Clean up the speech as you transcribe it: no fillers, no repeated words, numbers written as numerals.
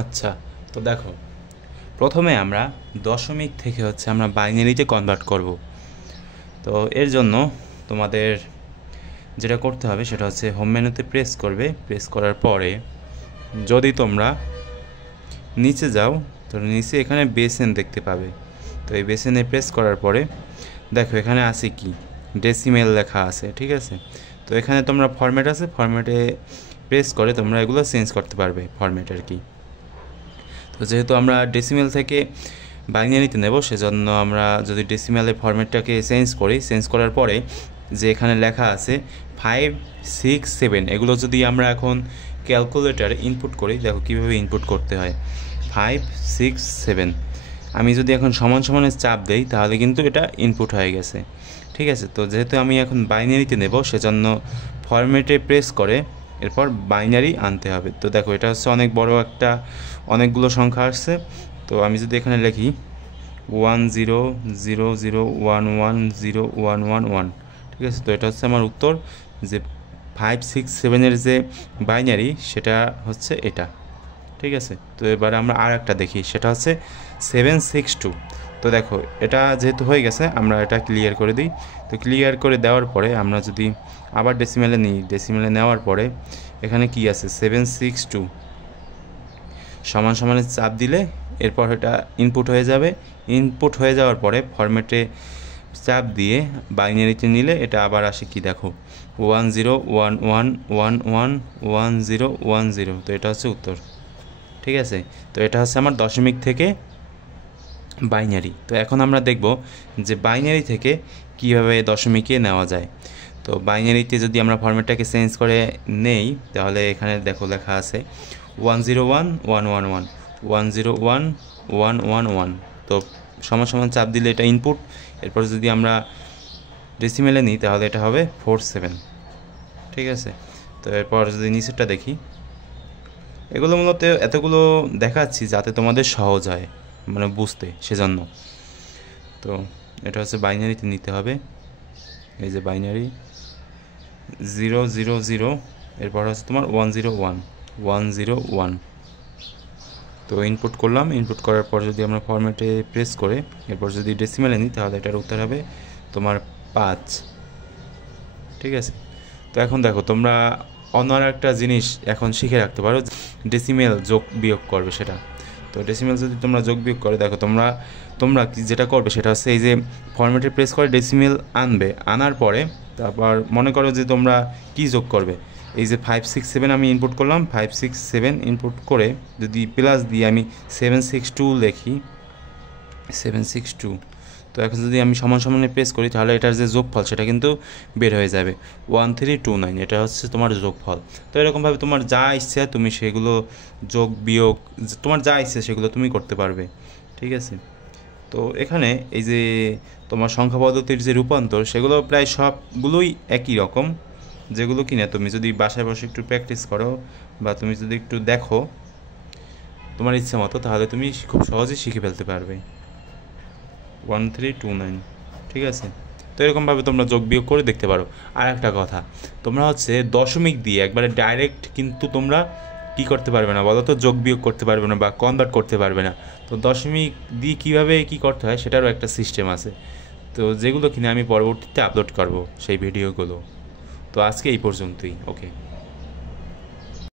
আচ্ছা, তো দেখো, প্রথমে আমরা দশমিক থেকে আমরা বাইনারিতে কনভার্ট করব। তো এর জন্য তোমাদের যেটা করতে হবে সেটা হচ্ছে হোম মেনুতে প্রেস করবে। প্রেস করার পরে যদি তোমরা নিচে যাও, তো নিচে এখানে বেসেন দেখতে পাবে। তো এই বেসেনে প্রেস করার পরে দেখো এখানে আছে কি, ডেসিমেল লেখা আছে, ঠিক আছে। তো এখানে তোমরা ফরম্যাট আছে, ফরম্যাটে প্রেস করে তোমরা এগুলো চেঞ্জ করতে পারবে ফরম্যাট আর কি। তো যেহেতু আমরা ডেসিমেল থেকে বাইনারিতে নেব, সেজন্য আমরা যদি ডেসিমেলের ফরম্যাটটাকে চেঞ্জ করি, চেঞ্জ করার পরে যে এখানে লেখা আছে 5, 6, 7, এগুলো যদি আমরা এখন ক্যালকুলেটারে ইনপুট করি, দেখো কীভাবে ইনপুট করতে হয়। 5, 6, 7 আমি যদি এখন সমান সমানের চাপ দেই তাহলে কিন্তু এটা ইনপুট হয়ে গেছে, ঠিক আছে। তো যেহেতু আমি এখন বাইনারিতে নেব, সেজন্য ফরম্যাটে প্রেস করে এরপর বাইনারি আনতে হবে। তো দেখো এটা হচ্ছে অনেক বড় একটা, অনেকগুলো সংখ্যা আসছে। তো আমি যদি এখানে লিখি 1 0 0 0 1 1 0 1 1 1, ঠিক আছে। তো এটা হচ্ছে আমার উত্তর, যে 5, 6, 7-এর যে বাইনারি সেটা হচ্ছে এটা, ঠিক আছে। তো এবারে আমরা আর একটা দেখি, সেটা হচ্ছে 7, 6, 2। তো দেখো এটা যেহেতু হয়ে গেছে, আমরা এটা ক্লিয়ার করে দিই। তো ক্লিয়ার করে দেওয়ার পরে আমরা যদি আবার ডেসিমেলে নিই, ডেসিমেলে নেওয়ার পরে এখানে কি আছে, 7, 6, 2 সমান সমানের চাপ দিলে এরপর এটা ইনপুট হয়ে যাবে। ইনপুট হয়ে যাওয়ার পরে ফরম্যাটে চাপ দিয়ে বাইনারিতে নিলে এটা আবার আসে কি, দেখো 1 0 1 1 1 1 1 0 1 0। তো এটা হচ্ছে উত্তর, ঠিক আছে। তো এটা হচ্ছে আমার দশমিক থেকে বাইনারি। তো এখন আমরা দেখব যে বাইনারি থেকে কিভাবে দশমিকে নেওয়া যায়। তো বাইনারিতে যদি আমরা ফরম্যাটটাকে চেঞ্জ করে নেই, তাহলে এখানে দেখো লেখা আছে 1 0 1 1 1 1 1 0 1 1 1 1। তো সমান সমান চাপ দিলে এটা ইনপুট। এরপর যদি আমরা ডেসিমেলে নিই তাহলে এটা হবে 4 7, ঠিক আছে। তো এরপর যদি নিচেরটা দেখি, এগুলো মূলত এতগুলো দেখাচ্ছি যাতে তোমাদের সহজ হয় মানে বুঝতে, সেজন্য। তো এটা হচ্ছে বাইনারিতে নিতে হবে, এই যে বাইনারি 0 0 0, এরপর হচ্ছে তোমার 1 0 1 1 0 1। তো ইনপুট করলাম, ইনপুট করার পর যদি আমরা ফরম্যাটে প্রেস করে এরপর যদি ডেসিমেলে নিই তাহলে এটার উত্তর হবে তোমার 5, ঠিক আছে। তো এখন দেখো তোমরা অন্য একটা জিনিস এখন শিখে রাখতে পারো, ডেসিমেল যোগ বিয়োগ করবে সেটা। তো ডেসিমেল যদি তোমরা যোগ বিয়োগ করে, দেখো তোমরা তোমরা যেটা করবে সেটা হচ্ছে এই যে ফরম্যাটে প্রেস করে ডেসিমেল আনবে, আনার পরে তারপর মনে করো যে তোমরা কি যোগ করবে, এই যে 5 6 7 আমি ইনপুট করলাম, 5 6 7 ইনপুট করে যদি প্লাস দিয়ে আমি 7 6 2 লিখি, 7 6 2। তো এখন যদি আমি সমান সমানে প্রেস করি তাহলে এটার যে যোগফল সেটা কিন্তু বের হয়ে যাবে 1329, এটা হচ্ছে তোমার যোগফল। তো এরকমভাবে তোমার যা ইচ্ছে তুমি সেগুলো যোগ বিয়োগ তোমার যা ইচ্ছে সেগুলো তুমি করতে পারবে, ঠিক আছে। তো এখানে এই যে তোমার সংখ্যা পদ্ধতির যে রূপান্তর সেগুলো প্রায় সবগুলোই একই রকম, যেগুলো কিনা তুমি যদি বাসায় বসে একটু প্র্যাকটিস করো বা তুমি যদি একটু দেখো তোমার ইচ্ছে মতো, তাহলে তুমি খুব সহজেই শিখে ফেলতে পারবে 1329, ঠিক আছে। তো এরকমভাবে তোমরা যোগ বিয়োগ করে দেখতে পারো। আর একটা কথা, তোমরা হচ্ছে দশমিক দিয়ে একবারে ডাইরেক্ট কিন্তু তোমরা কী করতে পারবে না বলো তো, যোগ বিয়োগ করতে পারবে না বা কনভার্ট করতে পারবে না। তো দশমিক দিয়ে কীভাবে কী করতে হয় সেটারও একটা সিস্টেম আছে, তো যেগুলো কিনা আমি পরবর্তীতে আপলোড করব সেই ভিডিওগুলো। তো আজকে এই পর্যন্তই, ওকে।